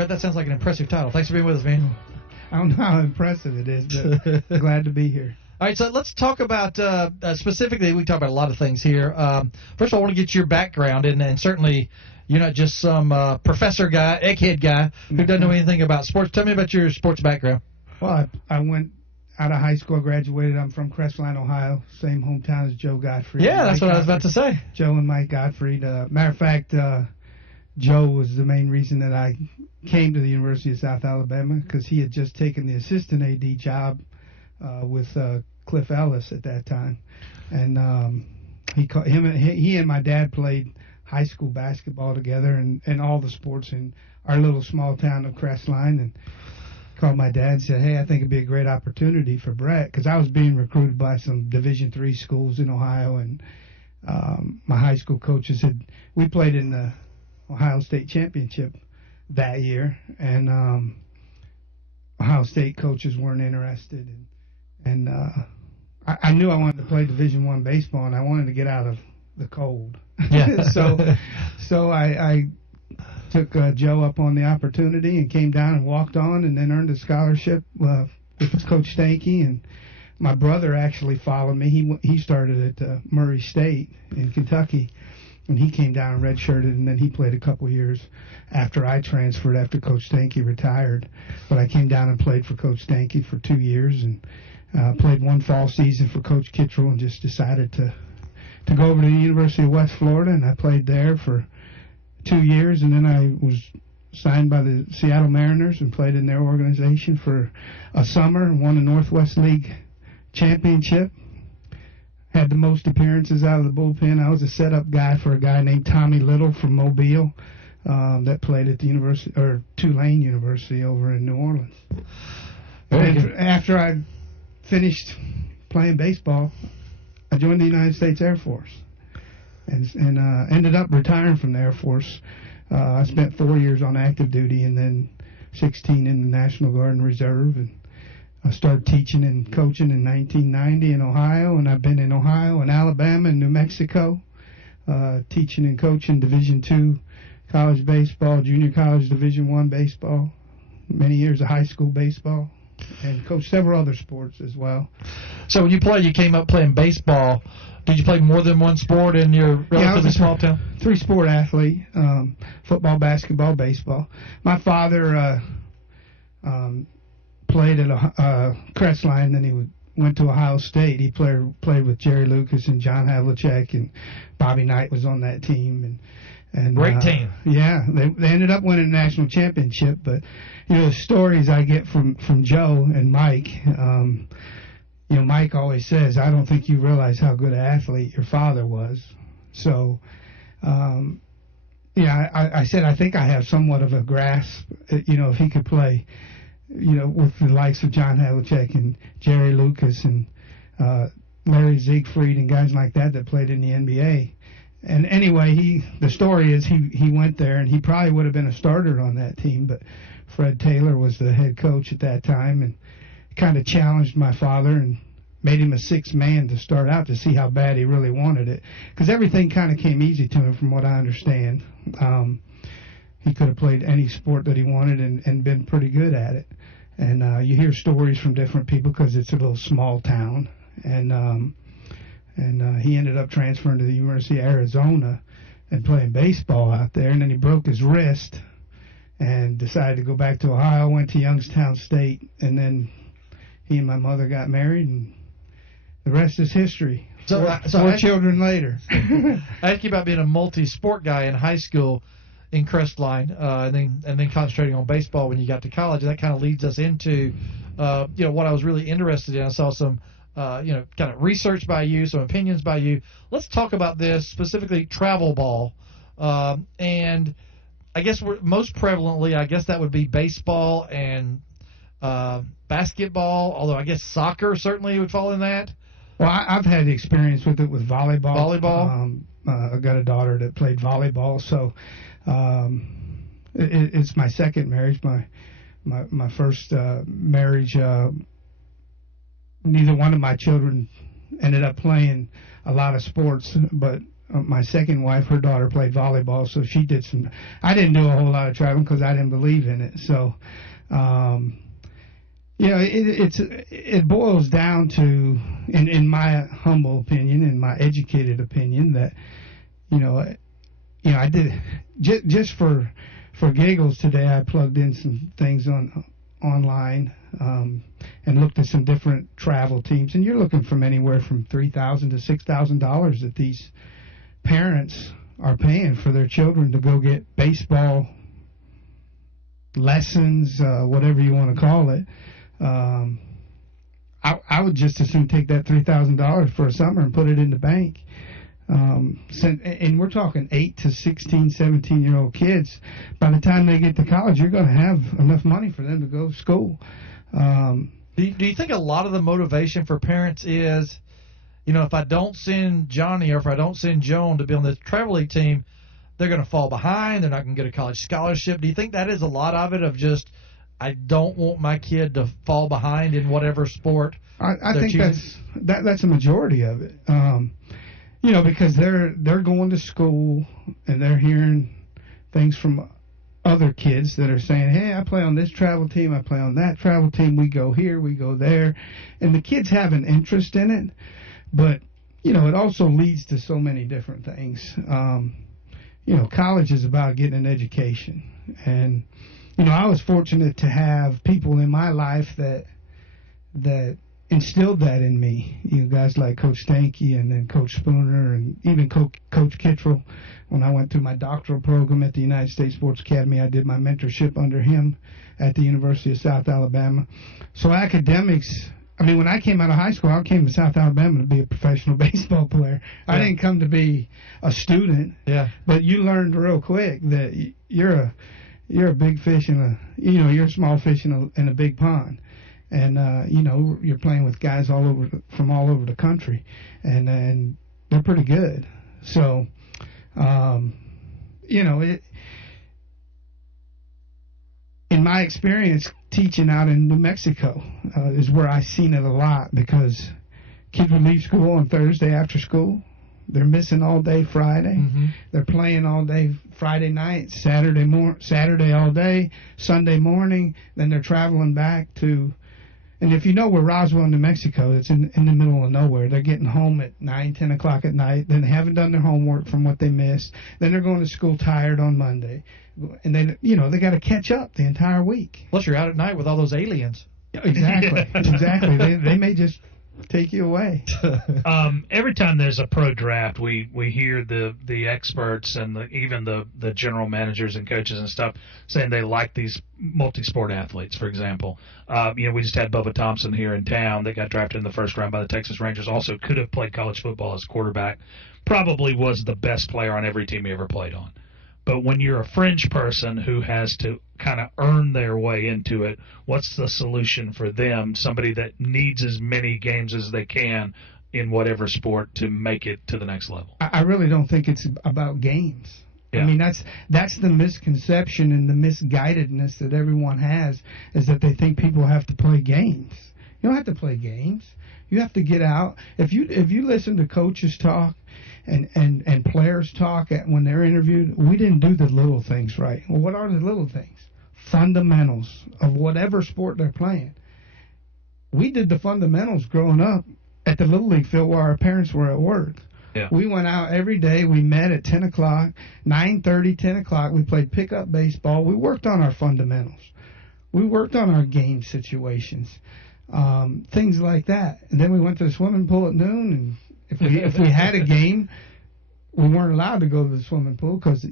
Bret, that sounds like an impressive title. Thanks for being with us, man. I don't know how impressive it is, but glad to be here. All right, so let's talk about specifically, we talk about a lot of things here. First of all, I want to get your background, and certainly you're not just some professor guy, egghead guy who doesn't know anything about sports. Tell me about your sports background. Well, I went out of high school, graduated. I'm from Crestline, Ohio, same hometown as Joe Godfrey. Yeah, that's what I was about to say. Joe and Mike Gottfried. Matter of fact, Joe was the main reason that I came to the University of South Alabama, because he had just taken the assistant AD job with Cliff Ellis at that time, and he and my dad played high school basketball together and all the sports in our little small town of Crestline, and called my dad and said, hey, I think it'd be a great opportunity for Bret, because I was being recruited by some Division III schools in Ohio, and my high school coaches we played in the Ohio State Championship that year, and Ohio State coaches weren't interested, and I knew I wanted to play Division I baseball, and I wanted to get out of the cold. Yeah. so I took Joe up on the opportunity and came down and walked on, and then earned a scholarship with Coach Stanky, and my brother actually followed me. He started at Murray State in Kentucky, and he came down and redshirted, and then he played a couple years after I transferred, after Coach Stanky retired. But I came down and played for Coach Stanky for 2 years, and played one fall season for Coach Kittrell, and just decided to go over to the University of West Florida, and I played there for 2 years, and then I was signed by the Seattle Mariners and played in their organization for a summer and won a Northwest League championship. Had the most appearances out of the bullpen. I was a setup guy for a guy named Tommy Little from Mobile that played at the Tulane University over in New Orleans. And after I finished playing baseball, I joined the United States Air Force and ended up retiring from the Air Force. I spent 4 years on active duty and then 16 in the National Guard and Reserve, and I started teaching and coaching in 1990 in Ohio, and I've been in Ohio and Alabama and New Mexico, teaching and coaching Division II college baseball, junior college Division I baseball, many years of high school baseball, and coached several other sports as well. So when you came up playing baseball, did you play more than one sport in your relatively small town? 3-sport athlete, football, basketball, baseball. My father played at Crestline, then he went to Ohio State. He played with Jerry Lucas and John Havlicek, and Bobby Knight was on that team. And great team. Yeah, they ended up winning a national championship. But the stories I get from Joe and Mike, Mike always says, I don't think you realize how good an athlete your father was. So, I said I think I have somewhat of a grasp. If he could play, with the likes of John Havlicek and Jerry Lucas and Larry Siegfried and guys like that played in the NBA. And anyway, the story is he went there, and he probably would have been a starter on that team, but Fred Taylor was the head coach at that time, and kind of challenged my father and made him a sixth man to start out to see how bad he really wanted it, because everything kind of came easy to him from what I understand. He could have played any sport that he wanted and been pretty good at it. And you hear stories from different people because it's a little small town, and he ended up transferring to the University of Arizona and playing baseball out there, and then he broke his wrist and decided to go back to Ohio, went to Youngstown State, and then he and my mother got married, and the rest is history. Four children later. I asked you about being a multi-sport guy in high school in Crestline, and then concentrating on baseball when you got to college. And that kind of leads us into what I was really interested in. I saw some kind of research by you, some opinions by you. Let's talk about this, specifically travel ball. And I guess most prevalently, I guess that would be baseball and basketball, although I guess soccer certainly would fall in that. Well, I've had experience with it with volleyball. Volleyball? I've got a daughter that played volleyball, so it's my second marriage. My first marriage, neither one of my children ended up playing a lot of sports, but my second wife, her daughter played volleyball, so she did some. I didn't do a whole lot of traveling because I didn't believe in it. So, it boils down to, in my humble opinion, in my educated opinion, that I did just for giggles today. I plugged in some things online and looked at some different travel teams, and you're looking from anywhere from $3,000 to $6,000 that these parents are paying for their children to go get baseball lessons, whatever you want to call it. I would just as soon take that $3,000 for a summer and put it in the bank. And we're talking 8 to 16, 17-year-old kids. By the time they get to college, you're going to have enough money for them to go to school. Do you think a lot of the motivation for parents is, if I don't send Johnny or if I don't send Joan to be on this travel league team, they're going to fall behind, they're not going to get a college scholarship? Do you think that is a lot of it, of just, I don't want my kid to fall behind in whatever sport? I think that's a majority of it. Because they're going to school and they're hearing things from other kids that are saying, hey, I play on this travel team, I play on that travel team, we go here, we go there. And the kids have an interest in it, but, it also leads to so many different things. College is about getting an education. And, I was fortunate to have people in my life that instilled that in me. Guys like Coach Stanky and then Coach Spooner and even Coach Kittrell. When I went through my doctoral program at the United States Sports Academy, I did my mentorship under him at the University of South Alabama. So academics, when I came out of high school, I came to South Alabama to be a professional baseball player. Yeah. I didn't come to be a student. Yeah. But you learned real quick that you're a big fish you're a small fish in a big pond. And, you're playing with guys from all over the country, and they're pretty good. So, in my experience teaching out in New Mexico is where I seen it a lot, because kids would leave school on Thursday after school. They're missing all day Friday. Mm-hmm. They're playing all day Friday night, Saturday all day, Sunday morning. Then they're traveling back to... And if you know where Roswell, New Mexico, it's in the middle of nowhere. They're getting home at 9, 10 o'clock at night. Then they haven't done their homework from what they missed. Then they're going to school tired on Monday. And then, they got to catch up the entire week. Plus, you're out at night with all those aliens. Exactly. Exactly. They may just take you away. Every time there's a pro draft, we hear the experts and even the general managers and coaches and stuff saying they like these multi-sport athletes. For example, we just had Bubba Thompson here in town that got drafted in the first round by the Texas Rangers. Also could have played college football as quarterback. Probably was the best player on every team he ever played on. But when you're a fringe person who has to kind of earn their way into it, what's the solution for them, somebody that needs as many games as they can in whatever sport to make it to the next level? I really don't think it's about games. Yeah. That's the misconception and the misguidedness that everyone has, is that they think people have to play games. You don't have to play games. You have to get out. If you listen to coaches talk and players talk when they're interviewed, we didn't do the little things right. Well, what are the little things? Fundamentals of whatever sport they're playing. We did the fundamentals growing up at the Little League field where our parents were at work. Yeah. We went out every day. We met at 10 o'clock, 9:30, 10 o'clock. We played pickup baseball. We worked on our fundamentals. We worked on our game situations, things like that. And then we went to the swimming pool at noon, and if we had a game, we weren't allowed to go to the swimming pool because,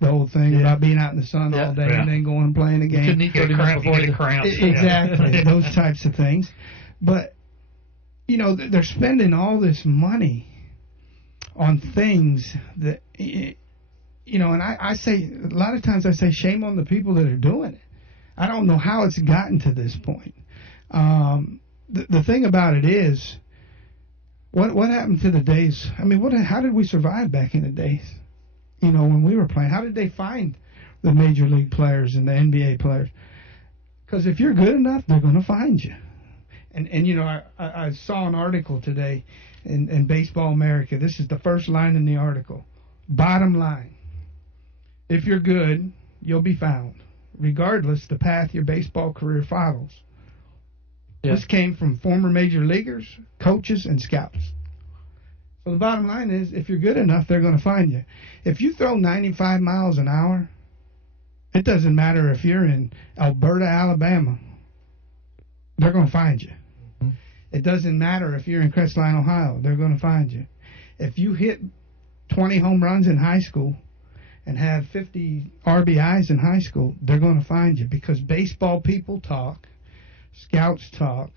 the whole thing about being out in the sun all day and then going and playing a game. You couldn't eat 30 minutes before the cramps. Exactly, those types of things. But, they're spending all this money on things that, and I say, a lot of times I say, shame on the people that are doing it. I don't know how it's gotten to this point. The thing about it is, what happened to the days? How did we survive back in the days? When we were playing, how did they find the major league players and the NBA players? Because if you're good enough, they're going to find you. And you know, I saw an article today in Baseball America. This is the first line in the article. Bottom line, if you're good, you'll be found, regardless the path your baseball career follows. Yeah. This came from former major leaguers, coaches, and scouts. So the bottom line is, if you're good enough, they're going to find you. If you throw 95 miles an hour, it doesn't matter if you're in Alberta, Alabama. They're going to find you. Mm-hmm. It doesn't matter if you're in Crestline, Ohio. They're going to find you. If you hit 20 home runs in high school and have 50 RBIs in high school, they're going to find you, because baseball people talk, scouts talk,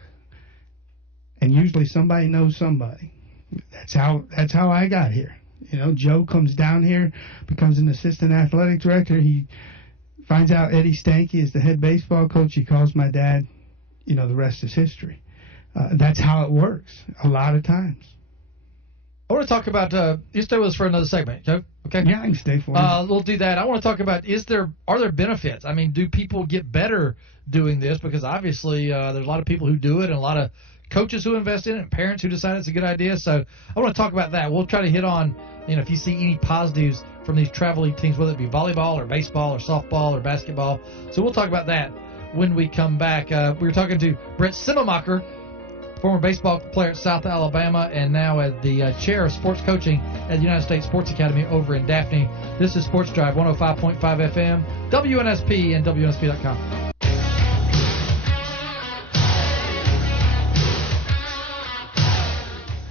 and usually somebody knows somebody. That's how I got here. You know, Joe comes down here, becomes an assistant athletic director. He finds out Eddie Stanky is the head baseball coach. He calls my dad. You know, the rest is history. That's how it works a lot of times. I want to talk about, you stay with us for another segment, Joe? Okay? Yeah, I can stay for it. We'll do that. I want to talk about, are there benefits? I mean, do people get better doing this? Because obviously there's a lot of people who do it and a lot of coaches who invest in it and parents who decide it's a good idea. So I want to talk about that. We'll try to hit on, you know, if you see any positives from these travel league teams, whether it be volleyball or baseball or softball or basketball. So we'll talk about that when we come back. We were talking to Bret Simmermacher, former baseball player at South Alabama, and now as the chair of sports coaching at the United States Sports Academy over in Daphne. This is Sports Drive 105.5 FM, WNSP, and WNSP.com.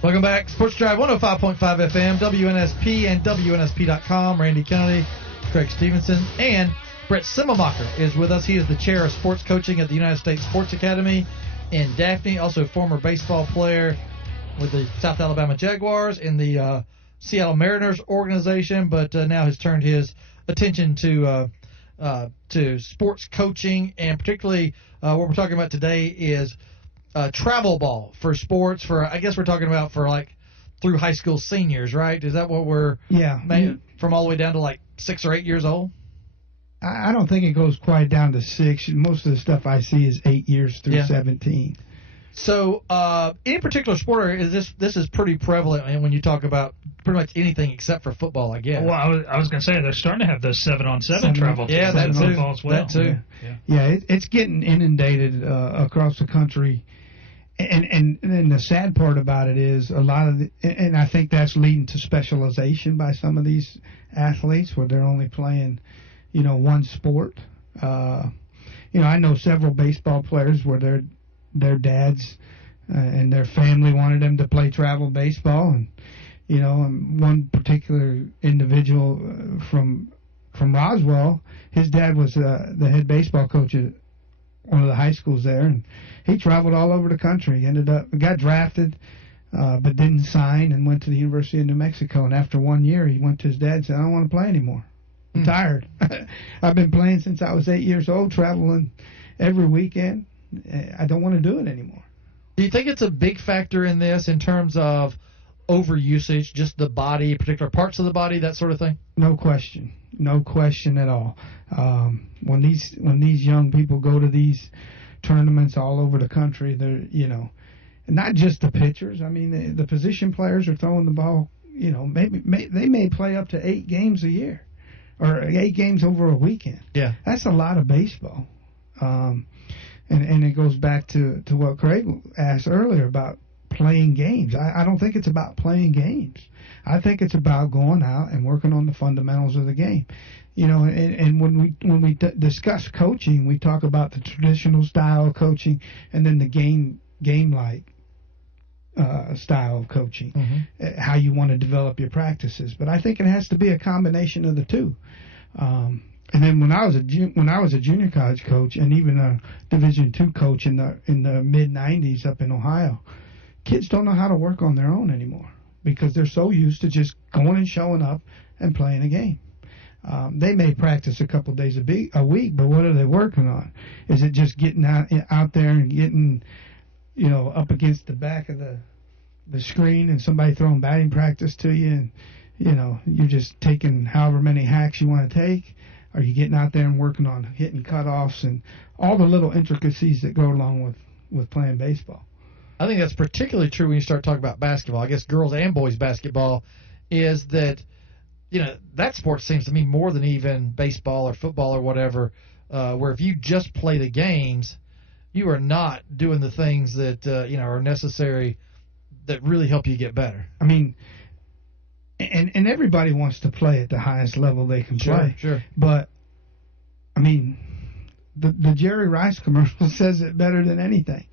Welcome back. Sports Drive 105.5 FM, WNSP, and WNSP.com. Randy Kennedy, Craig Stevenson, and Bret Simmermacher is with us. He is the chair of sports coaching at the United States Sports Academy in Daphne, also a former baseball player with the South Alabama Jaguars in the Seattle Mariners organization, but now has turned his attention to sports coaching, and particularly what we're talking about today is travel ball for sports. I guess we're talking about for like through high school seniors, right? Is that what we're from all the way down to like 6 or 8 years old? I don't think it goes quite down to 6. Most of the stuff I see is 8 years through 17. So, any particular sport, or is this is pretty prevalent when you talk about pretty much anything except for football, I guess? Well, I was going to say they're starting to have those 7-on-7 travel teams. Yeah, that too. As well. That too. Yeah, it's getting inundated across the country. And the sad part about it is a lot of and I think that's leading to specialization by some of these athletes where they're only playing, you know, one sport. You know, I know several baseball players where their dads and their family wanted them to play travel baseball, and you know, one particular individual from Roswell, his dad was the head baseball coach at one of the high schools there, and he traveled all over the country. Got drafted, but didn't sign, and went to the University of New Mexico. And after 1 year, he went to his dad and said, "I don't want to play anymore. I'm tired. I've been playing since I was 8 years old, traveling every weekend. I don't want to do it anymore." Do you think it's a big factor in this in terms of overusage, just the body, particular parts of the body, that sort of thing? No question at all. When these young people go to these tournaments all over the country, they're, you know, not just the pitchers. I mean, the position players are throwing the ball. You know, they may play up to 8 games a year, or 8 games over a weekend. Yeah, that's a lot of baseball. And it goes back to what Craig asked earlier about playing games. I don't think it's about playing games. I think it's about going out and working on the fundamentals of the game. You know, and when we discuss coaching, we talk about the traditional style of coaching and then the game-like style of coaching, how you want to develop your practices. But I think it has to be a combination of the two. And then when I was a junior college coach and even a Division II coach in the mid '90s up in Ohio, kids don't know how to work on their own anymore because they're so used to just going and showing up and playing a game. They may practice a couple days a week, but what are they working on? Is it just getting out there and getting, you know, up against the back of the screen and somebody throwing batting practice to you, and you know you're just taking however many hacks you want to take? Are you getting out there and working on hitting cutoffs and all the little intricacies that go along with playing baseball? I think that's particularly true when you start talking about basketball. I guess girls and boys basketball is that, that sport seems to me more than even baseball or football or whatever, where if you just play the games, you are not doing the things that, are necessary that really help you get better. I mean, and everybody wants to play at the highest level they can play. Sure. But, I mean, the Jerry Rice commercial says it better than anything.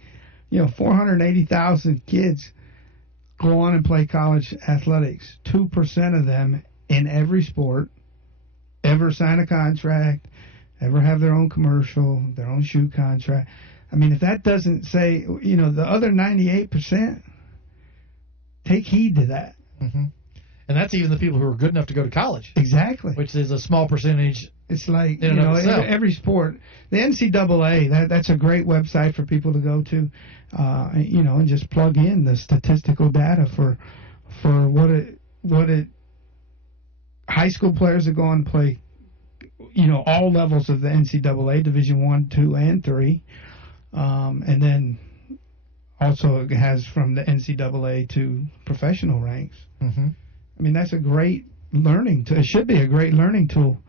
480,000 kids go on and play college athletics. 2% of them in every sport ever sign a contract, ever have their own commercial, their own shoe contract. I mean, if that doesn't say, the other 98%, take heed to that. Mm-hmm. And that's even the people who are good enough to go to college. Exactly. Which is a small percentage. It's like, every sport. The NCAA, that's a great website for people to go to, and just plug in the statistical data for what high school players that go on to play, all levels of the NCAA, Division I, II, and III. And then also it has from the NCAA to professional ranks. Mm-hmm. I mean, that's a great learning tool. It should be a great learning tool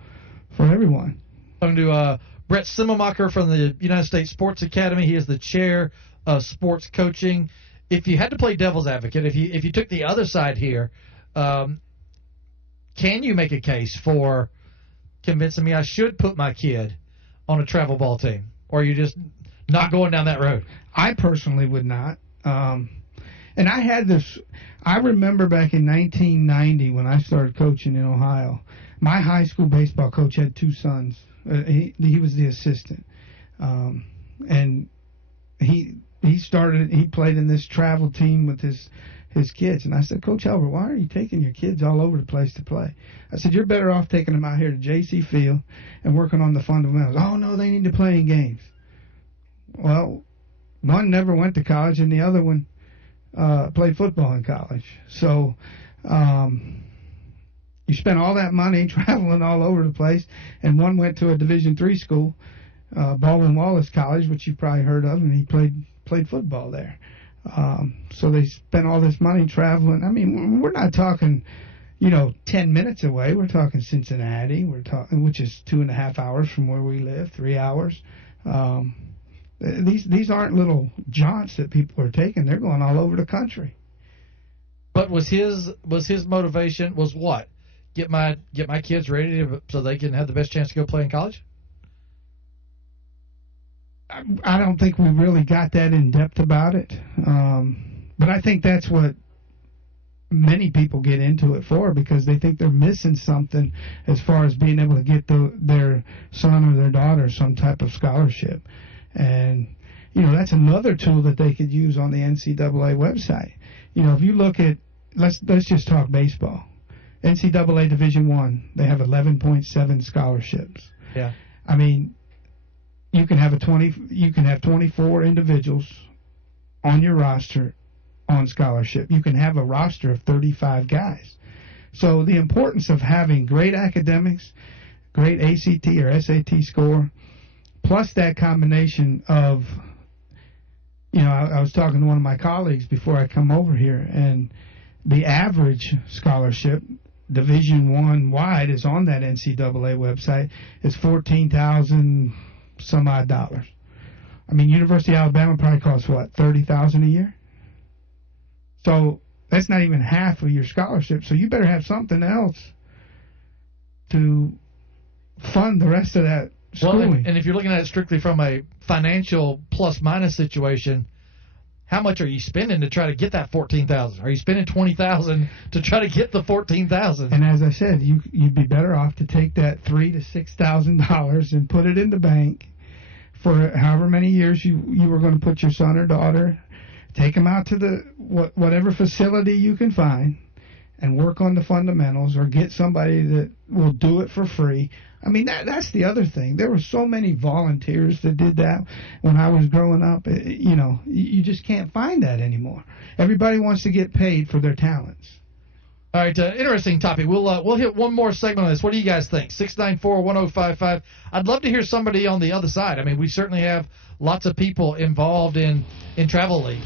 for everyone. Talking to Bret Simmermacher from the United States Sports Academy. He is the chair of sports coaching. If you had to play devil's advocate, if you took the other side here, can you make a case for convincing me I should put my kid on a travel ball team? Or are you just not going down that road? I personally would not. And I had this, I remember back in 1990 when I started coaching in Ohio, my high school baseball coach had two sons. He was the assistant. And he played in this travel team with his kids. And I said, Coach Albert, why are you taking your kids all over the place to play? I said, you're better off taking them out here to J.C. Field and working on the fundamentals. Oh, no, they need to play in games. Well, one never went to college and the other one played football in college. So you spent all that money traveling all over the place, and one went to a Division III school, Baldwin Wallace College, which you've probably heard of, and he played football there. So they spent all this money traveling. I mean, we're not talking, 10 minutes away. We're talking Cincinnati. Which is 2.5 hours from where we live, 3 hours. These aren't little jaunts that people are taking. They're going all over the country. But was his motivation was what? Get my kids ready so they can have the best chance to go play in college? I don't think we really got that in depth about it. But I think that's what many people get into it for, because they think they're missing something as far as being able to get their son or their daughter some type of scholarship. And, that's another tool that they could use on the NCAA website. If you look at, let's just talk baseball. NCAA Division I, they have 11.7 scholarships. Yeah. I mean, you can have 24 individuals on your roster on scholarship. You can have a roster of 35 guys. So the importance of having great academics, great ACT or SAT score, plus that combination of, I was talking to one of my colleagues before I come over here, and the average scholarship, Division I wide, is on that NCAA website. It's $14,000 some odd dollars. I mean, University of Alabama probably costs what, $30,000 a year? So that's not even half of your scholarship. So you better have something else to fund the rest of that schooling. Well, and if you're looking at it strictly from a financial plus-minus situation, how much are you spending to try to get that $14,000? Are you spending $20,000 to try to get the $14,000? And as I said, you'd be better off to take that $3,000 to $6,000 and put it in the bank for however many years you were going to put your son or daughter. Take them out to whatever facility you can find and work on the fundamentals, or get somebody that will do it for free. I mean, that's the other thing. There were so many volunteers that did that when I was growing up. You just can't find that anymore. Everybody wants to get paid for their talents. All right, interesting topic. We'll hit one more segment on this. What do you guys think? 694-1055. I'd love to hear somebody on the other side. I mean, we certainly have lots of people involved in travel league,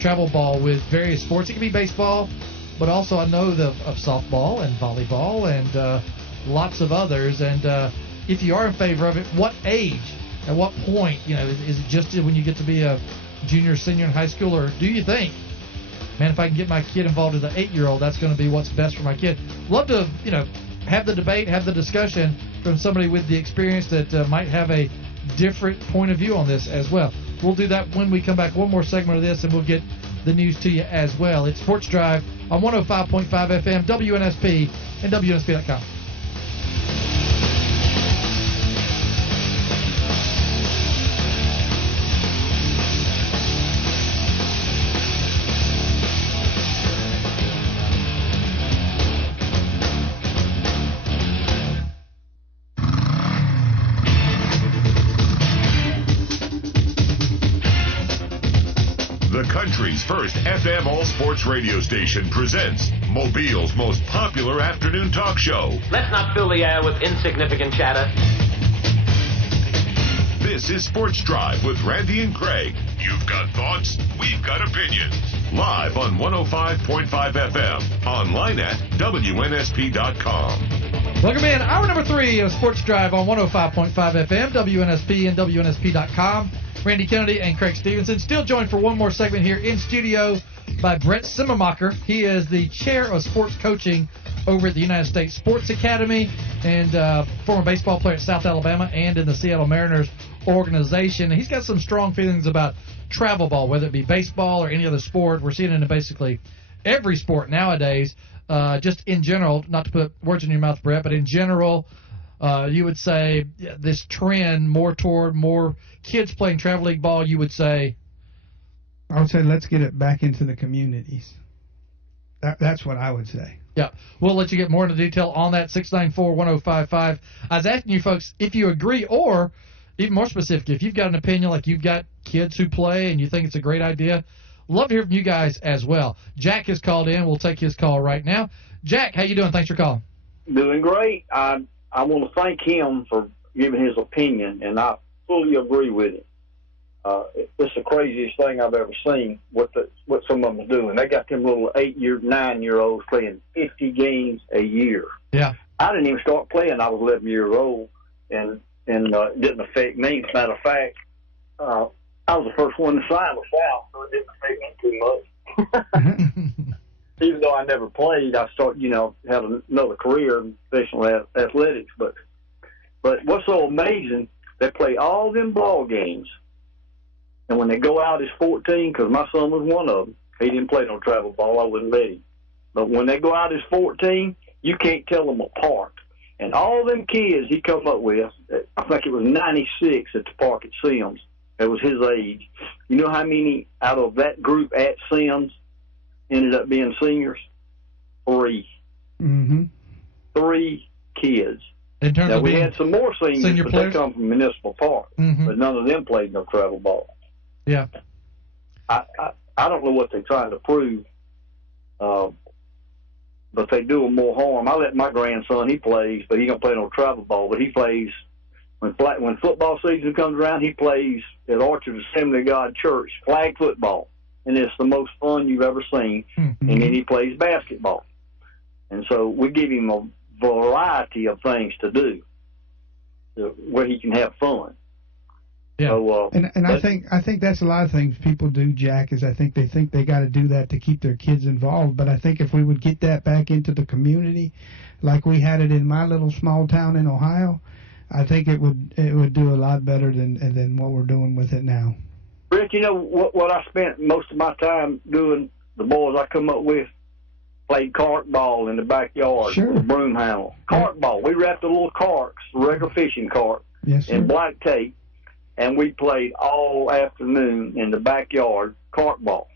travel ball with various sports. It can be baseball, but also I know of softball and volleyball and lots of others. And if you are in favor of it, what age, at what point? Is it just when you get to be a junior, senior in high school, or do you think, man, if I can get my kid involved as an 8-year-old, that's going to be what's best for my kid? Love to, have the debate, have the discussion from somebody with the experience that might have a different point of view on this as well. We'll do that when we come back. One more segment of this, and we'll get the news to you as well. It's Sports Drive on 105.5 FM, WNSP, and WNSP.com. Country's first FM all-sports radio station presents Mobile's most popular afternoon talk show. Let's not fill the air with insignificant chatter. This is Sports Drive with Randy and Craig. You've got thoughts, we've got opinions. Live on 105.5 FM, online at WNSP.com. Welcome in. Hour number 3 of Sports Drive on 105.5 FM, WNSP, and WNSP.com. Randy Kennedy and Craig Stevenson, still joined for one more segment here in studio by Bret Simmermacher. He is the chair of sports coaching over at the United States Sports Academy and former baseball player at South Alabama and in the Seattle Mariners organization. He's got some strong feelings about travel ball, whether it be baseball or any other sport. We're seeing it in basically every sport nowadays. Just in general, not to put words in your mouth, Bret, but in general, you would say this trend more toward more kids playing travel league ball, you would say? I would say let's get it back into the communities. That's what I would say. Yeah. We'll let you get more into detail on that, 694-1055. I was asking you folks if you agree, or even more specific, if you've got an opinion, like you've got kids who play and you think it's a great idea, love to hear from you guys as well. Jack has called in. We'll take his call right now. Jack, how you doing? Thanks for calling. Doing great. I want to thank him for giving his opinion, and I fully agree with it. It's the craziest thing I've ever seen, what some of them are doing. They got them little 9-year-olds playing 50 games a year. Yeah. I didn't even start playing. I was 11 years old, and it didn't affect me. As a matter of fact, I was the first one to sign with South, so it didn't affect me too much. Even though I never played, I started, had another career in professional athletics. But what's so amazing, they play all them ball games, and when they go out as 14, because my son was one of them, he didn't play no travel ball, I wouldn't let him. But when they go out as 14, you can't tell them apart. And all them kids he come up with, I think it was 96 at the park at Sims, that was his age. You know how many out of that group at Sims ended up being seniors? 3. Mm-hmm. 3 kids. In terms now, of we had some more seniors, but players? they come from Municipal Park. Mm-hmm. But none of them played no travel ball. Yeah. I don't know what they're trying to prove, but they do them more harm. I let my grandson, he plays, but he don't play no travel ball, but he plays, when football season comes around, he plays at Orchard Assembly of God Church, flag football. And it's the most fun you've ever seen. Mm-hmm. And then he plays basketball. And so we give him a variety of things to do where he can have fun. Yeah. So, and I think that's a lot of things people do, Jack, is I think they got to do that to keep their kids involved. But I think if we would get that back into the community, like we had it in my little small town in Ohio, I think it would do a lot better than what we're doing with it now. Rick, you know what I spent most of my time doing, the boys I come up with, played cart ball in the backyard with a broom handle. Cart ball. We wrapped the little carts, regular fishing cart, in black tape, and we played all afternoon in the backyard cart ball.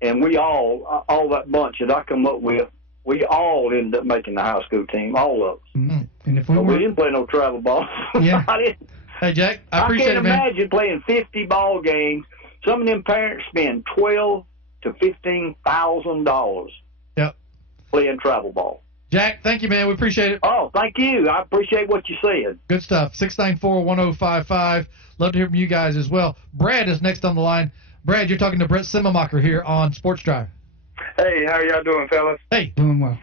And we all that bunch that I come up with, we all ended up making the high school team, all of us. Mm-hmm. And if we didn't play no travel ball. Yeah. I didn't. Hey, Jack, I appreciate it, man. I can't imagine playing 50 ball games. Some of them parents spend $12,000 to $15,000. Yep. playing travel ball. Jack, thank you, man. We appreciate it. Oh, thank you. I appreciate what you said. Good stuff. 694-1055. Love to hear from you guys as well. Brad is next on the line. Brad, you're talking to Bret Simmermacher here on Sports Drive. Hey, how y'all doing, fellas? Hey. Doing well.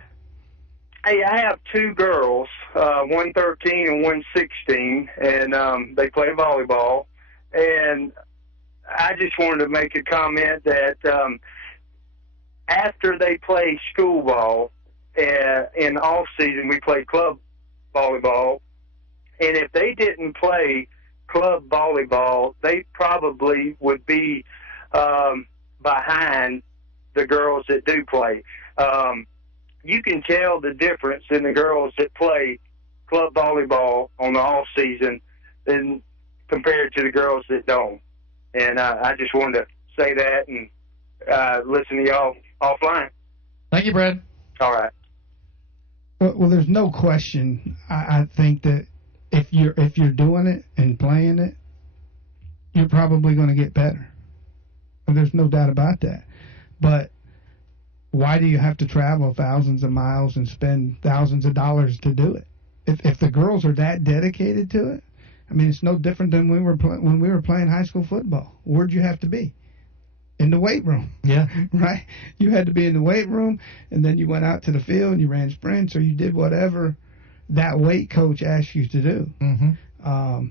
Hey, I have two girls, one 13 and one 16, and they play volleyball. And I just wanted to make a comment that after they play school ball, in off season we play club volleyball, and if they didn't play club volleyball, they probably would be behind the girls that do play. You can tell the difference in the girls that play club volleyball on the off season than compared to the girls that don't. And I just wanted to say that and listen to y'all offline. Thank you, Brad. All right. Well, there's no question. I think that if you're doing it and playing it, you're probably going to get better. There's no doubt about that. But why do you have to travel thousands of miles and spend thousands of dollars to do it? If the girls are that dedicated to it, I mean, it's no different than when we were playing high school football. Where'd you have to be? In the weight room. Yeah. Right? You had to be in the weight room, and then you went out to the field and you ran sprints or you did whatever that weight coach asked you to do. Mm-hmm.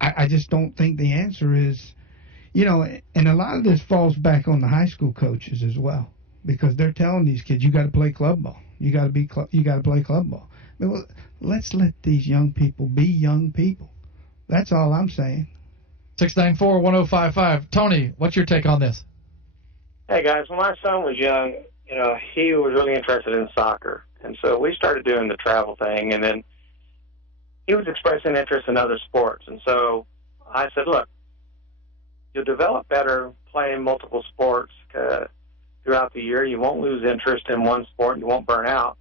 I just don't think the answer is, and a lot of this falls back on the high school coaches as well, because they're telling these kids, you got to play club ball. You got to play club ball. I mean, well, let's let these young people be young people. That's all I'm saying. 694-1055. Tony, what's your take on this? Hey, guys, when my son was young, he was really interested in soccer. And so we started doing the travel thing, and then he was expressing interest in other sports. And so I said, look, you'll develop better playing multiple sports throughout the year. You won't lose interest in one sport, and you won't burn out.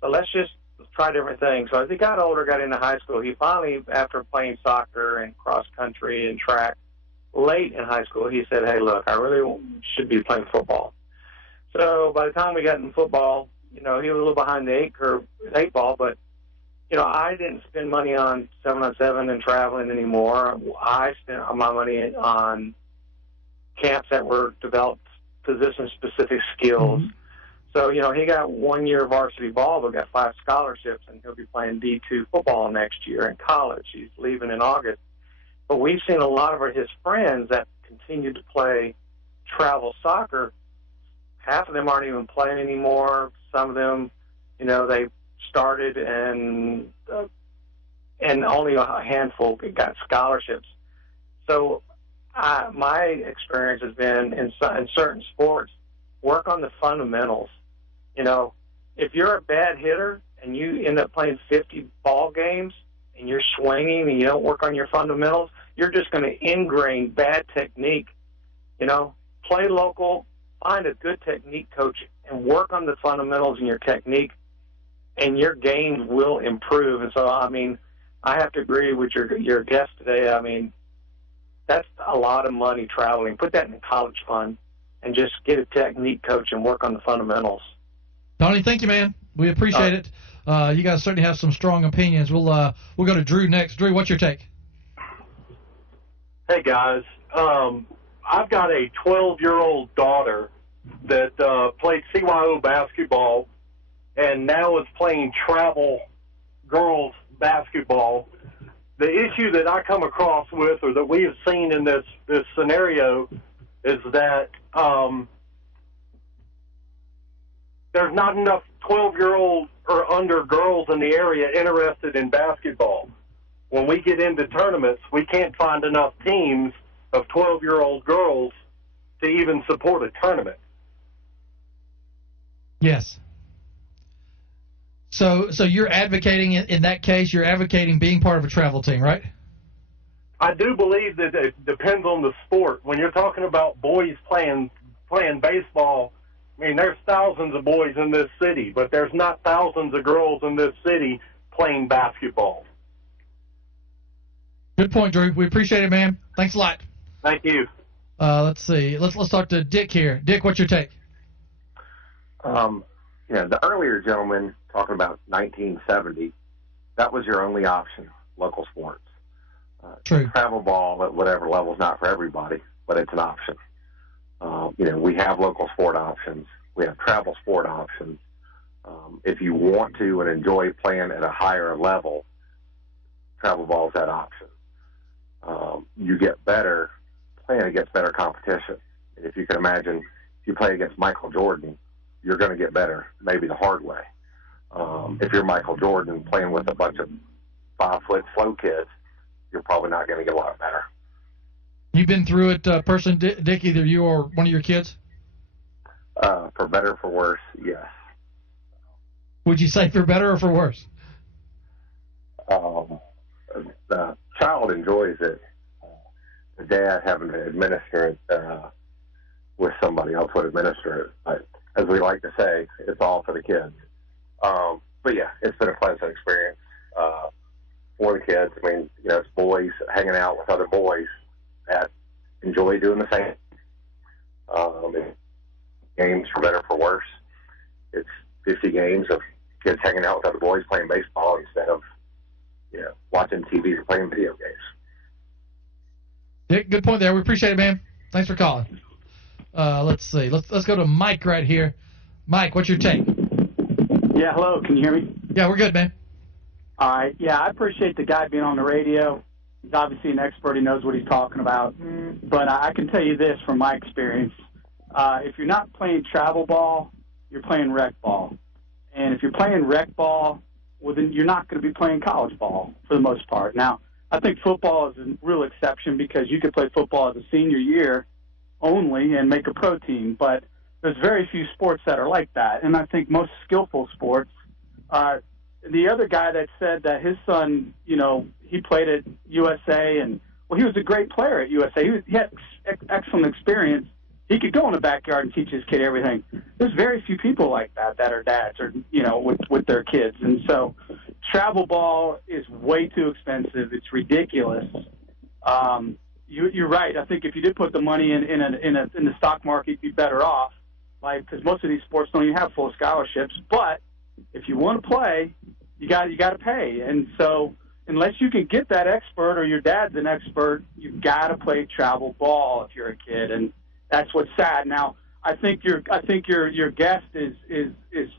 So let's just try different things. So as he got older, got into high school, he finally, after playing soccer and cross country and track, late in high school, he said, hey, look, I really should be playing football. So by the time we got in football, he was a little behind the eight ball, but, I didn't spend money on 7-on-7 and traveling anymore. I spent my money on camps that were developed position-specific skills. Mm-hmm. So, he got 1 year of varsity ball, but got 5 scholarships, and he'll be playing D2 football next year in college. He's leaving in August. But we've seen a lot of his friends that continue to play travel soccer. Half of them aren't even playing anymore. Some of them, they started and only a handful got scholarships. So my experience has been in certain sports, work on the fundamentals. If you're a bad hitter and you end up playing 50 ball games and you're swinging and you don't work on your fundamentals, you're just going to ingrain bad technique. Play local, find a good technique coach, and work on the fundamentals in your technique, and your games will improve. And so, I have to agree with your guest today. That's a lot of money traveling. Put that in a college fund and just get a technique coach and work on the fundamentals. Tony, thank you, man. We appreciate it. You guys certainly have some strong opinions. We'll go to Drew next. Drew, what's your take? Hey, guys. I've got a 12-year-old daughter that played CYO basketball and now is playing travel girls basketball. The issue that I come across with, or that we have seen in this scenario, is that there's not enough 12-year-old or under girls in the area interested in basketball. When we get into tournaments, we can't find enough teams of 12-year-old girls to even support a tournament. Yes. So you're advocating, in that case, you're advocating being part of a travel team, right? I do believe that it depends on the sport. When you're talking about boys playing baseball, there's thousands of boys in this city, but there's not thousands of girls in this city playing basketball. Good point, Drew. We appreciate it, man. Thanks a lot. Thank you. Let's see. Let's talk to Dick here. Dick, what's your take? the earlier gentleman talking about 1970, that was your only option, local sports. True. Travel ball at whatever level is not for everybody, but it's an option. We have local sport options. We have travel sport options. If you want to and enjoy playing at a higher level, travel ball is that option. You get better playing against better competition. If you can imagine, if you play against Michael Jordan, you're going to get better, maybe the hard way. If you're Michael Jordan playing with a bunch of 5-foot slow kids, you're probably not going to get a lot better. You've been through it, Dick, either you or one of your kids? For better or for worse, yes. Would you say for better or for worse? The child enjoys it. The dad having to administer it with somebody else would administer it. But as we like to say, it's all for the kids. But yeah, it's been a pleasant experience for the kids. I mean, it's boys hanging out with other boys that enjoy doing the same. Games for better or for worse. It's 50 games of kids hanging out with other boys playing baseball instead of watching TV or playing video games. Dick, good point there. We appreciate it, man. Thanks for calling. Let's see. Let's go to Mike right here. Mike, what's your take? Yeah, hello. Can you hear me? Yeah, we're good, man. All right. Yeah, I appreciate the guy being on the radio. He's obviously an expert. He knows what he's talking about. But I can tell you this from my experience. If you're not playing travel ball, you're playing rec ball. And if you're playing rec ball, well, then you're not going to be playing college ball for the most part. Now, I think football is a real exception because you could play football as a senior year only and make a pro team. But there's very few sports that are like that. And I think most skillful sports, the other guy that said that his son, he played at USA and, well, he was a great player at USA. He had excellent experience. He could go in the backyard and teach his kid everything. There's very few people like that are dads or, with their kids. And so travel ball is way too expensive. It's ridiculous. You're right. I think if you did put the money in the stock market, you'd be better off, because most of these sports don't even have full scholarships. But if you want to play, you got to pay. And so unless you can get that expert or your dad's an expert, you've got to play travel ball if you're a kid. And that's what's sad. Now, I think your guest is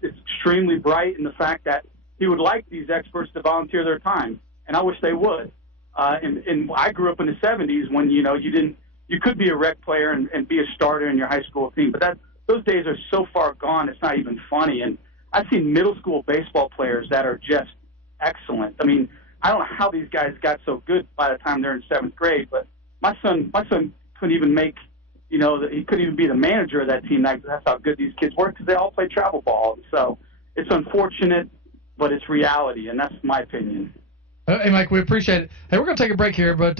extremely bright in the fact that he would like these experts to volunteer their time, and I wish they would. And I grew up in the 70s when you could be a rec player and be a starter in your high school team, but those days are so far gone it's not even funny. And I've seen middle school baseball players that are just excellent. I mean, I don't know how these guys got so good by the time they're in 7th grade, but my son couldn't even make. He couldn't even be the manager of that team. That's how good these kids were because they all play travel ball. So it's unfortunate, but it's reality, and that's my opinion. Hey, Mike, we appreciate it. Hey, we're going to take a break here, but,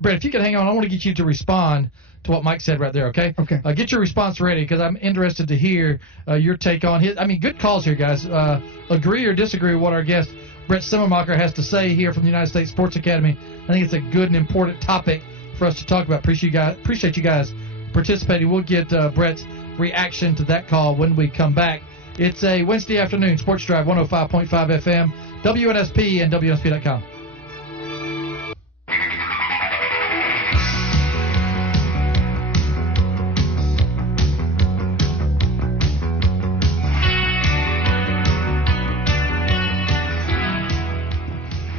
Brett, if you can hang on, I want to get you to respond to what Mike said right there, okay? Okay. Get your response ready because I'm interested to hear your take on his. I mean, good calls here, guys. Agree or disagree with what our guest, Bret Simmermacher, has to say here from the United States Sports Academy. I think it's a good and important topic for us to talk about. Appreciate you guys participating. We'll get Brett's reaction to that call when we come back. It's a Wednesday afternoon, Sports Drive 105.5 FM, WNSP and WNSP.com.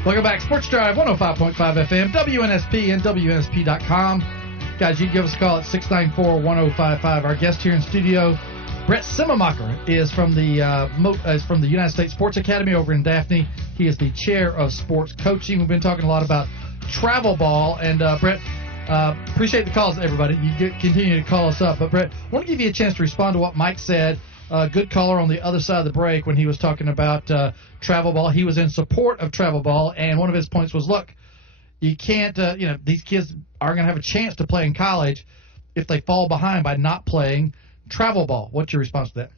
Welcome back, Sports Drive 105.5 FM, WNSP and WNSP.com. Guys, you can give us a call at 694-1055. Our guest here in studio, Bret Simmermacher, is from the United States Sports Academy over in Daphne. He is the chair of sports coaching. We've been talking a lot about travel ball. And, Bret, appreciate the calls, everybody. You continue to call us up. But, Bret, I want to give you a chance to respond to what Mike said. Good caller on the other side of the break when he was talking about travel ball. He was in support of travel ball, and one of his points was, look, you can't, these kids aren't going to have a chance to play in college if they fall behind by not playing travel ball. What's your response to that?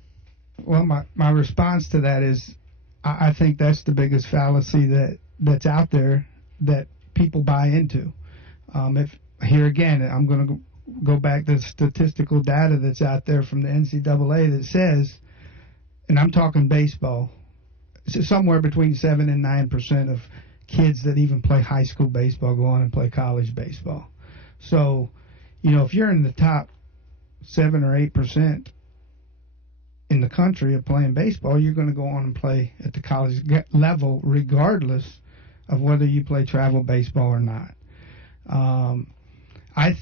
Well, my response to that is I think that's the biggest fallacy that's out there that people buy into. If here again, I'm going to go back to the statistical data that's out there from the NCAA that says and I'm talking baseball, somewhere between 7 and 9% of kids that even play high school baseball go on and play college baseball. So, if you're in the top 7 or 8% in the country of playing baseball, you're going to go on and play at the college level regardless of whether you play travel baseball or not. I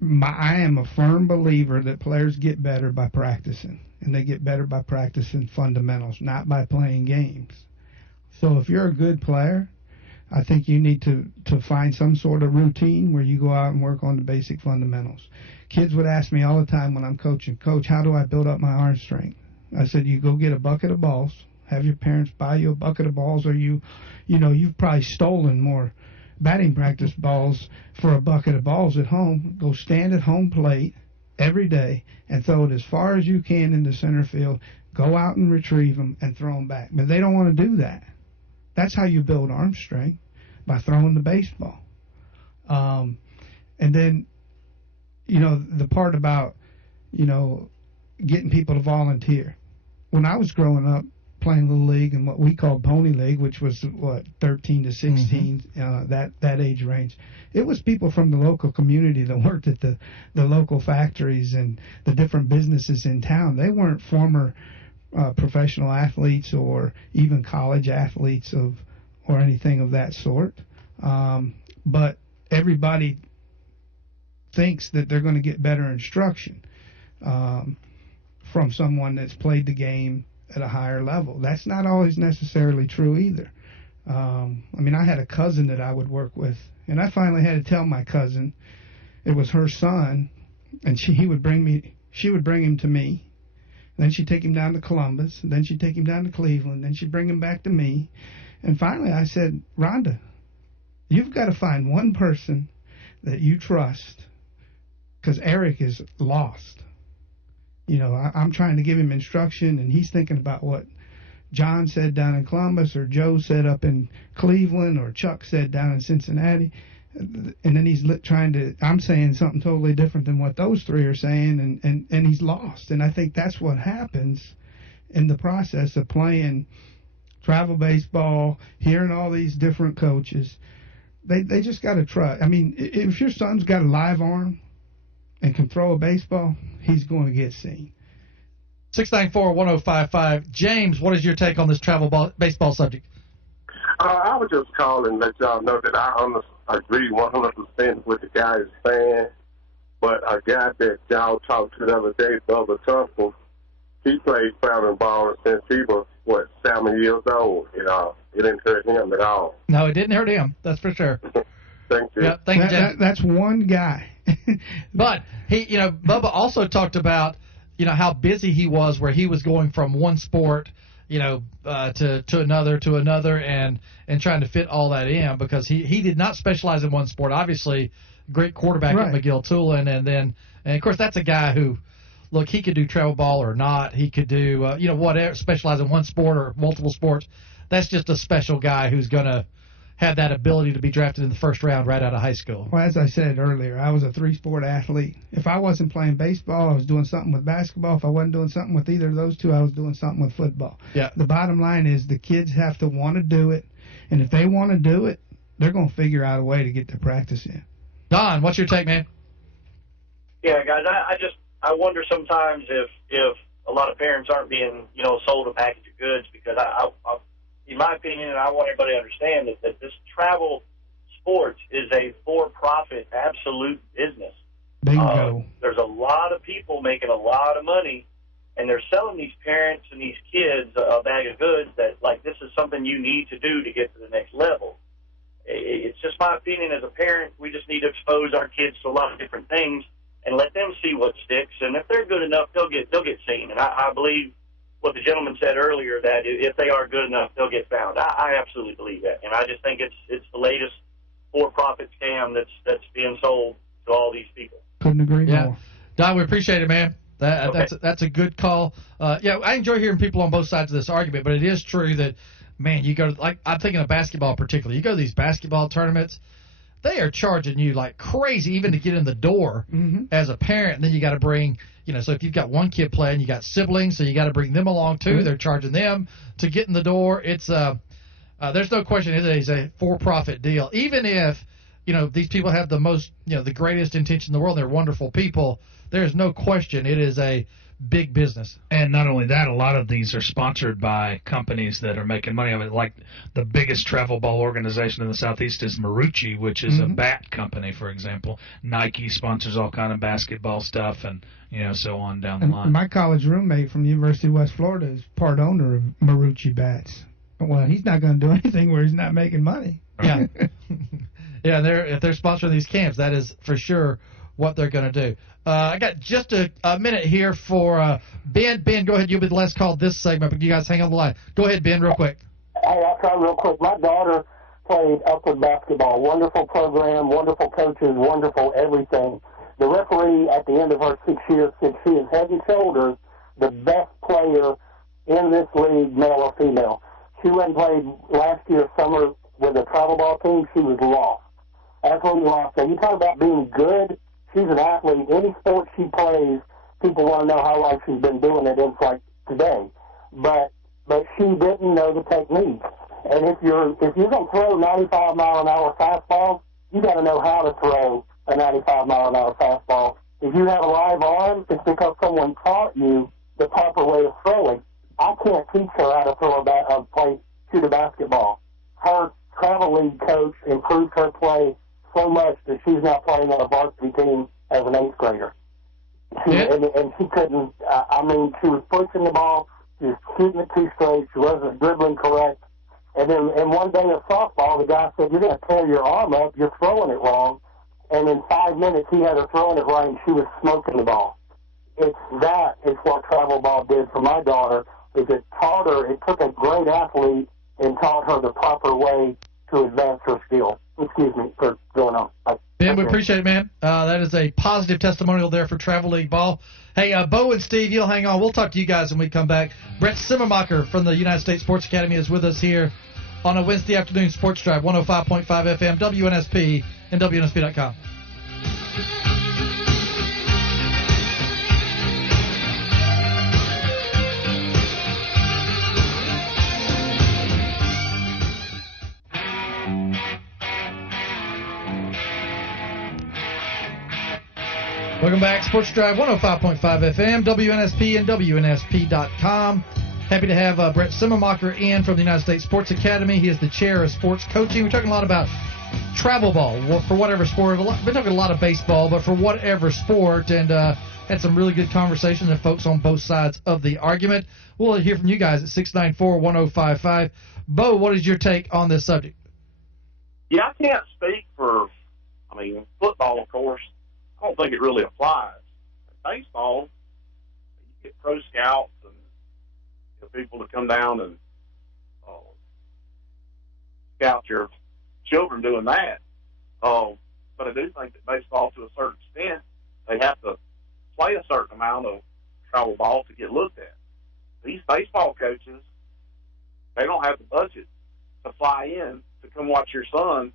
am a firm believer that players get better by practicing, and they get better by practicing fundamentals, not by playing games. So if you're a good player, I think you need to find some sort of routine where you go out and work on the basic fundamentals. Kids would ask me all the time when I'm coaching, Coach, how do I build up my arm strength? I said, you go get a bucket of balls, have your parents buy you a bucket of balls, or you've probably stolen more batting practice balls for a bucket of balls at home. Go stand at home plate every day and throw it as far as you can into center field. Go out and retrieve them and throw them back. But they don't want to do that. That's how you build arm strength, by throwing the baseball. And then, the part about, getting people to volunteer. When I was growing up playing Little League and what we called Pony League, which was, 13 to 16, that age range, it was people from the local community that worked at the local factories and the different businesses in town. They weren't former professional athletes or even college athletes or anything of that sort. But everybody thinks that they're going to get better instruction from someone that's played the game at a higher level. That's not always necessarily true either. I had a cousin that I would work with, and I finally had to tell my cousin it was her son, and she would bring him to me. Then she'd take him down to Columbus, and then she'd take him down to Cleveland, then she'd bring him back to me. And finally I said, Rhonda, you've got to find one person that you trust, because Eric is lost. I'm trying to give him instruction, and he's thinking about what John said down in Columbus, or Joe said up in Cleveland, or Chuck said down in Cincinnati. And then he's I'm saying something totally different than what those three are saying, and he's lost. And I think that's what happens in the process of playing travel baseball, hearing all these different coaches. They just got to trust. If your son's got a live arm and can throw a baseball, he's going to get seen. 694-1055. James, what is your take on this travel baseball subject? I was just calling to let y'all know that I agree 100% with the guys saying, but a guy that y'all talked to the other day, Bubba Tuffle, he played traveling ball since he was, 7 years old. It didn't hurt him at all. No, it didn't hurt him. That's for sure. Thank you. Yeah, thank you, James. That's one guy. But Bubba also talked about, how busy he was, where he was going from one sport, to another, and trying to fit all that in, because he did not specialize in one sport. Obviously, great quarterback at McGill-Tulane, and of course that's a guy who, look, he could do travel ball or not. He could do whatever, specialize in one sport or multiple sports. That's just a special guy who's going to have that ability to be drafted in the first round right out of high school. Well, as I said earlier, I was a 3-sport athlete. If I wasn't playing baseball, I was doing something with basketball. If I wasn't doing something with either of those two, I was doing something with football. Yeah. The bottom line is the kids have to want to do it, and if they want to do it, they're going to figure out a way to get their practice in. Don, what's your take, man? Yeah, guys, I wonder sometimes if a lot of parents aren't being, sold a package of goods, because I in my opinion, and I want everybody to understand that this travel sports is a for-profit absolute business. Bingo. There's a lot of people making a lot of money, and they're selling these parents and these kids a bag of goods that, this is something you need to do to get to the next level. It's just my opinion as a parent. We just need to expose our kids to a lot of different things and let them see what sticks. And if they're good enough, they'll get seen. And I believe what the gentleman said earlier, that if they are good enough, they'll get found. I absolutely believe that, and I just think it's the latest for-profit scam that's being sold to all these people. Couldn't agree more. Don, we appreciate it, man. That's a good call. I enjoy hearing people on both sides of this argument, but it is true that, man, you go to, I'm thinking of basketball particularly. You go to these basketball tournaments, they are charging you like crazy even to get in the door as a parent. And then you got to bring, so if you've got one kid playing, you got siblings, so you got to bring them along too. They're charging them to get in the door. It's there's no question it is a for-profit deal. Even if, these people have the most, the greatest intention in the world, they're wonderful people, there's no question it is a big business. And not only that, a lot of these are sponsored by companies that are making money of it. Like the biggest travel ball organization in the Southeast is Marucci, which is a bat company, for example. Nike sponsors all kind of basketball stuff and, so on down the line. My college roommate from the University of West Florida is part owner of Marucci Bats. Well, he's not going to do anything where he's not making money. Yeah. Yeah, if they're sponsoring these camps, that is for sure what they're going to do. I got just a minute here for Ben. Ben, go ahead. You'll be the last call this segment, but you guys hang on the line. Go ahead, Ben, real quick. Hey, I'll try real quick. My daughter played upward basketball. Wonderful program, wonderful coaches, wonderful everything. The referee at the end of her 6 years said she is head and shoulders the best player in this league, male or female. She went and played last year summer with a travel ball team. She was lost. Absolutely lost. So you talk about being good. She's an athlete. Any sport she plays, people want to know how long she's been doing it. It's like today. But she didn't know the technique. And if you're going to throw 95-mile-an-hour fastballs, you got to know how to throw a 95-mile-an-hour fastball. If you have a live arm, it's because someone taught you the proper way of throwing. I can't teach her how to shoot a basketball. Her travel league coach improved her play so much that she's now playing on a varsity team as an 8th grader. And she couldn't, she was pushing the ball, she was shooting it too straight, she wasn't dribbling correct. And then one day of softball, the guy said, "You're going to tear your arm up, you're throwing it wrong." And in 5 minutes, he had her throwing it right, and she was smoking the ball. It's what travel ball did for my daughter, is it taught her, it took a great athlete and taught her the proper way to advance her skill. Excuse me for going on. Ben, we appreciate it, man. That is a positive testimonial there for Travel League Ball. Hey, Bo and Steve, you'll hang on. We'll talk to you guys when we come back. Bret Simmermacher from the United States Sports Academy is with us here on a Wednesday afternoon Sports Drive, 105.5 FM, WNSP, and WNSP.com. Welcome back, Sports Drive, 105.5 FM, WNSP and WNSP.com. Happy to have Bret Simmermacher in from the United States Sports Academy. He is the chair of sports coaching. We're talking a lot about travel ball for whatever sport. We're talking a lot of baseball, but for whatever sport, and had some really good conversations and folks on both sides of the argument. We'll hear from you guys at 694-1055. Bo, what is your take on this subject? Yeah, I can't speak for, football, of course. I don't think it really applies. In baseball, you get pro scouts and people to come down and scout your children doing that. But I do think that baseball, to a certain extent, they have to play a certain amount of travel ball to get looked at. These baseball coaches, they don't have the budget to fly in to come watch your son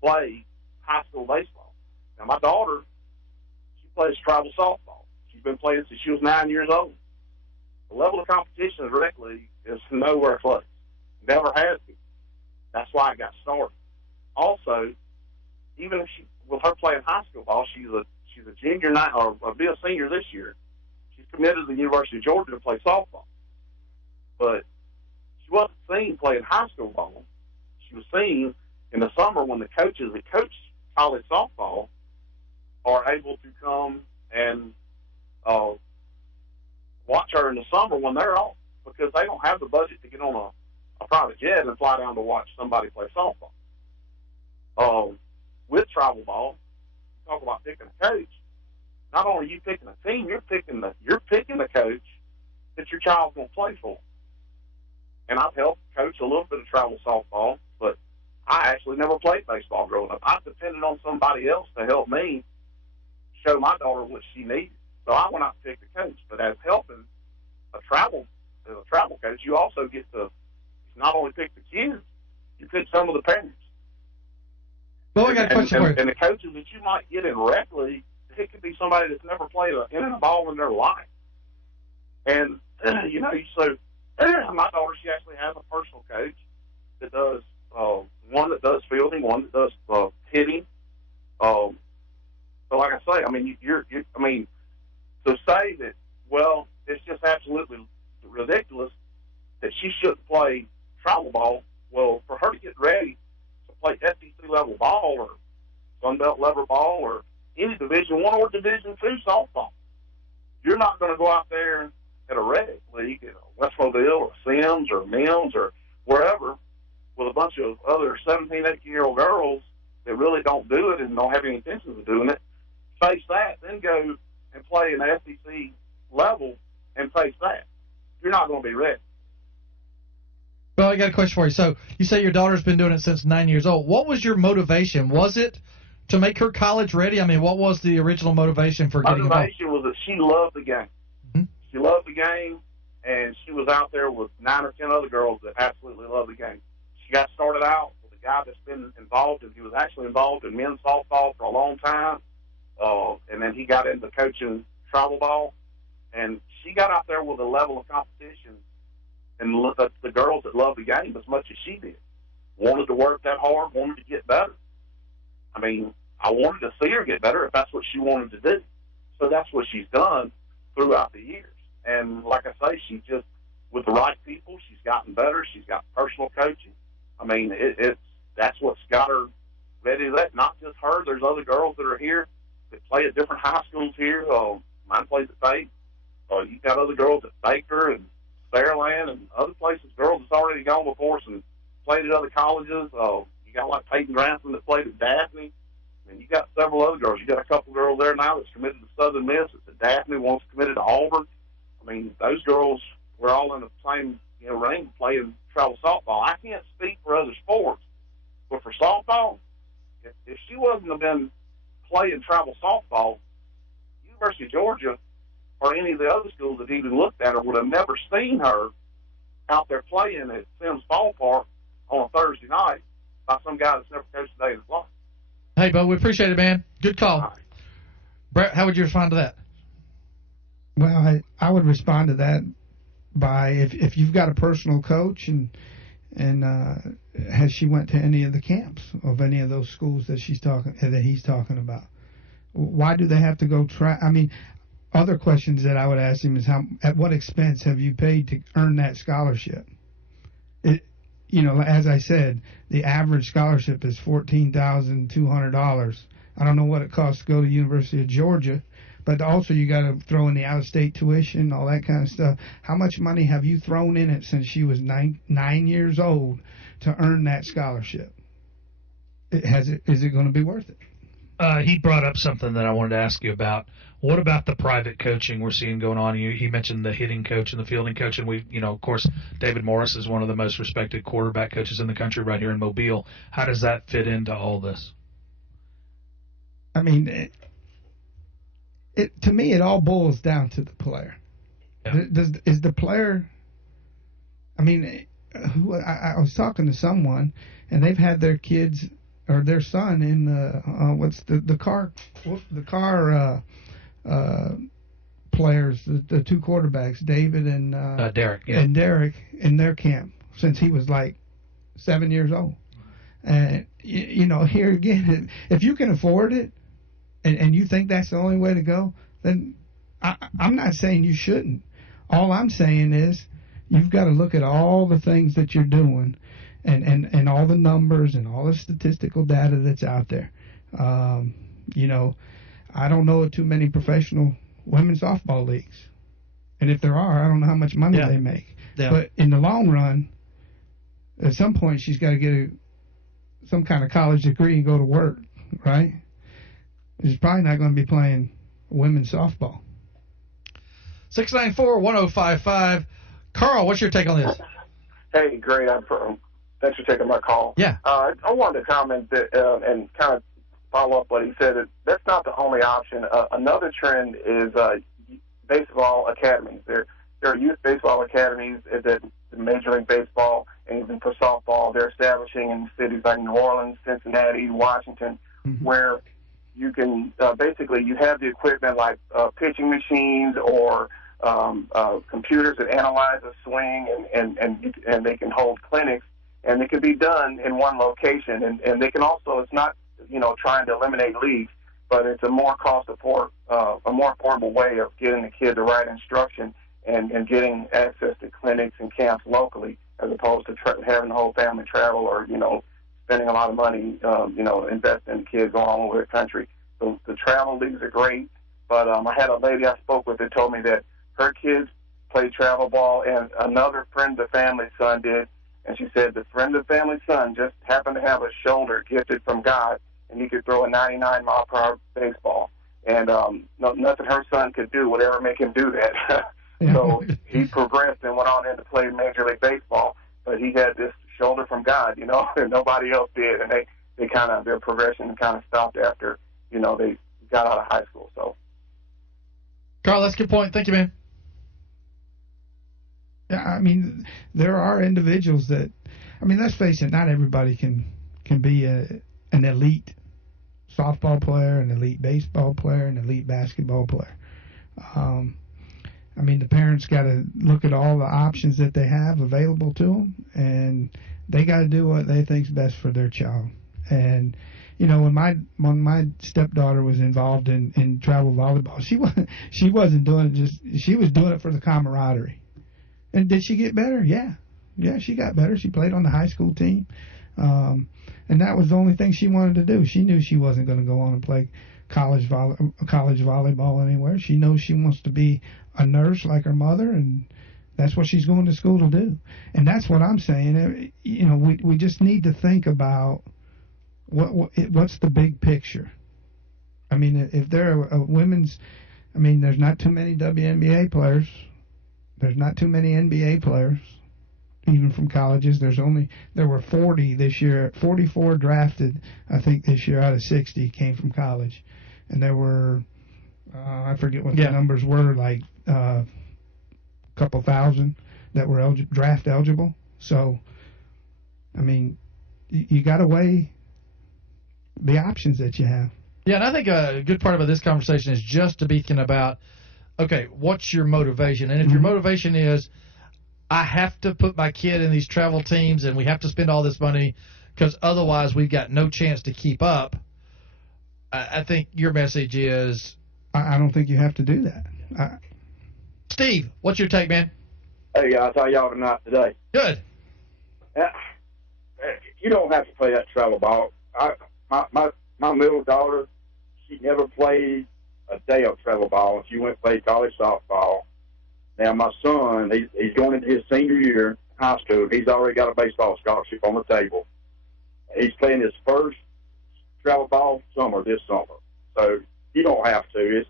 play high school baseball. Now, my daughter, she plays travel softball. She's been playing since she was 9 years old. The level of competition in rec league is nowhere close. Never has been. That's why I got started. Also, even if with her playing high school ball, she's a junior or be a senior this year. She's committed to the University of Georgia to play softball. But she wasn't seen playing high school ball. She was seen in the summer when the coaches that coach college softball are able to come and watch her in the summer when they're off, because they don't have the budget to get on a private jet and fly down to watch somebody play softball. With travel ball, you talk about picking a coach. Not only are you picking a team, you're picking the coach that your child's going to play for. And I've helped coach a little bit of travel softball, but I actually never played baseball growing up. I depended on somebody else to help me show my daughter what she needed. So I went out and picked a coach. But as helping as a travel coach, you also get to not only pick the kids, you pick some of the parents. Well, I got a question for you. And the coaches that you might get in rec league, it could be somebody that's never played a ball in their life. And, you know, so my daughter, she actually has a personal coach that does, one that does fielding, one that does hitting. So like I say, I mean, to say that, well, it's just absolutely ridiculous that she shouldn't play travel ball. Well, for her to get ready to play SEC level ball or Sun Belt level ball or any Division I or Division II softball, you're not going to go out there at a rec league, West Mobile or Sims or Mims or wherever, with a bunch of other 17, 18-year-old girls that really don't do it and don't have any intentions of doing it, face that, then go and play in the SEC level and face that. You're not going to be ready. Well, I got a question for you. So you say your daughter's been doing it since 9 years old. What was your motivation? Was it to make her college ready? I mean, what was the original motivation for getting involved? Motivation was that she loved the game. Mm-hmm. She loved the game, and she was out there with 9 or 10 other girls that absolutely loved the game. She got started out with a guy that's been involved, and he was actually involved in men's softball for a long time, and then he got into coaching travel ball, and she got out there with a level of competition and the girls that loved the game as much as she did. Wanted to work that hard, wanted to get better. I mean, I wanted to see her get better if that's what she wanted to do. So that's what she's done throughout the years. And like I say, she just, with the right people, she's gotten better. She's got personal coaching. I mean, that's what's got her ready to that. Not just her. There's other girls that are here that play at different high schools here. Mine plays at Faith. You've got other girls at Baker and Fairland and other places, girls that's already gone before us and played at other colleges. You got like Peyton Grantham that played at Daphne. And you got several other girls. You got a couple girls there now that's committed to Southern Miss. It's at Daphne. One's committed to Auburn. I mean, those girls were all in the same ring playing travel softball. I can't speak for other sports, but for softball, if she wasn't have been playing travel softball, University of Georgia or any of the other schools that even looked at her would have never seen her out there playing at Sims Ballpark on a Thursday night by some guy that's never coached a day in his life. Hey, Bo, we appreciate it, man. Good call. Right. Brett, how would you respond to that? Well, I would respond to that by if you've got a personal coach and has she went to any of the camps of any of those schools that he's talking about? Why do they have to go try? I mean, other questions that I would ask him is at what expense have you paid to earn that scholarship? As I said, the average scholarship is $14,200. I don't know what it costs to go to University of Georgia, but also you got to throw in the out-of-state tuition, all that kind of stuff. How much money have you thrown in it since she was 9 years old to earn that scholarship? Is it going to be worth it? He brought up something that I wanted to ask you about. What about the private coaching we're seeing going on? He mentioned the hitting coach and the fielding coach, and of course, David Morris is one of the most respected quarterback coaches in the country right here in Mobile. How does that fit into all this? I mean, to me, it all boils down to the player. Yeah. Is the player? I mean, I was talking to someone, and they've had their kids or their son in the car players, the two quarterbacks, David and Derek, and Derek, in their camp since he was like 7 years old. And here again, if you can afford it, and you think that's the only way to go, then I'm not saying you shouldn't. All I'm saying is you've got to look at all the things that you're doing. And all the numbers and all the statistical data that's out there. I don't know of too many professional women's softball leagues. And if there are, I don't know how much money they make. Yeah. But in the long run, at some point, she's got to get some kind of college degree and go to work, right? She's probably not going to be playing women's softball. 694-1055. Carl, what's your take on this? Hey, great. Thanks for taking my call. Yeah. I wanted to comment that, and kind of follow up what he said. That's not the only option. Another trend is baseball academies. There are youth baseball academies that the in Major League Baseball and even for softball. They're establishing in cities like New Orleans, Cincinnati, Washington, where you can basically you have the equipment like pitching machines or computers that analyze a swing, and they can hold clinics, and it can be done in one location. And they can also, it's not trying to eliminate leagues, but it's a more affordable way of getting the kid the right instruction and getting access to clinics and camps locally, as opposed to having the whole family travel or spending a lot of money investing in kids all over the country. So the travel leagues are great, but I had a lady I spoke with that told me that her kids played travel ball, and another friend of the family's son did, and she said the friend of the family's son just happened to have a shoulder gifted from God, and he could throw a 99-mile-per-hour baseball, and nothing her son could do would ever make him do that. So he progressed and went on in to play Major League Baseball, but he had this shoulder from God, and nobody else did, and their progression kind of stopped after, they got out of high school. So, Carl, that's a good point. Thank you, man. Yeah, I mean, there are individuals that, let's face it, not everybody can be an elite softball player, an elite baseball player, an elite basketball player. The parents got to look at all the options that they have available to them, and they got to do what they think's best for their child. And when my stepdaughter was involved in travel volleyball, she wasn't doing it she was doing it for the camaraderie. And did she get better? Yeah, she got better. She played on the high school team, and that was the only thing she wanted to do. She knew she wasn't going to go on and play college volleyball anywhere. She knows she wants to be a nurse like her mother, and that's what she's going to school to do. And that's what I'm saying. We just need to think about what's the big picture. If there are women's, there's not too many WNBA players. There's not too many NBA players, even from colleges. There were 40 this year, 44 drafted, I think, this year out of 60 came from college. And there were, I forget what the numbers were, like a couple thousand that were draft eligible. So, you got to weigh the options that you have. Yeah, and I think a good part about this conversation is just to be thinking about, okay, what's your motivation? And if your motivation is, I have to put my kid in these travel teams and we have to spend all this money because otherwise we've got no chance to keep up, I think your message is... I don't think you have to do that. Steve, what's your take, man? Hey, guys, how y'all tonight today? Good. You don't have to play that travel ball. My middle daughter, she never played a day of travel ball. She went to play college softball. Now, my son, he's going into his senior year in high school. He's already got a baseball scholarship on the table. He's playing his first travel ball summer this summer. So you don't have to.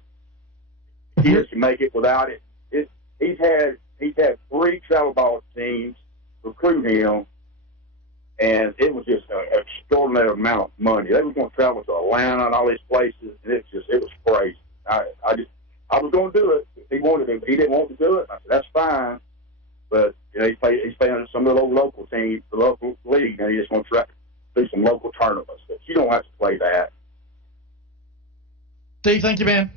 Kids can make it without it. He's had 3 travel ball teams recruit him, and it was just an extraordinary amount of money. They were going to travel to Atlanta and all these places, and it was crazy. I was going to do it if he wanted to. He didn't want to do it. I said, that's fine. But he's playing some of the local teams, the local league, and he just wants to do some local tournaments. But you don't have to play that. Steve, thank you, man.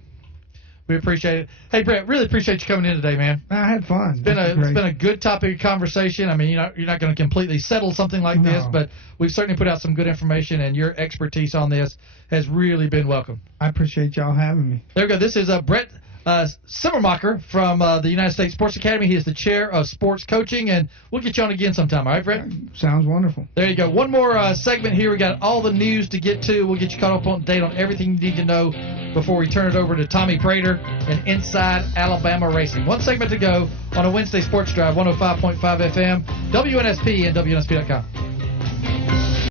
We appreciate it. Hey, Brett, really appreciate you coming in today, man. I had fun. It's been a good topic of conversation. You're not going to completely settle something like this, but we've certainly put out some good information, and your expertise on this has really been welcome. I appreciate y'all having me. There we go. This is Bret Simmermacher from the United States Sports Academy. He is the chair of sports coaching, and we'll get you on again sometime. All right, Brett? Sounds wonderful. There you go. One more segment here. We got all the news to get to. We'll get you caught up on date on everything you need to know before we turn it over to Tommy Prater and Inside Alabama Racing. One segment to go on a Wednesday Sports Drive, 105.5 FM, WNSP, and WNSP.com.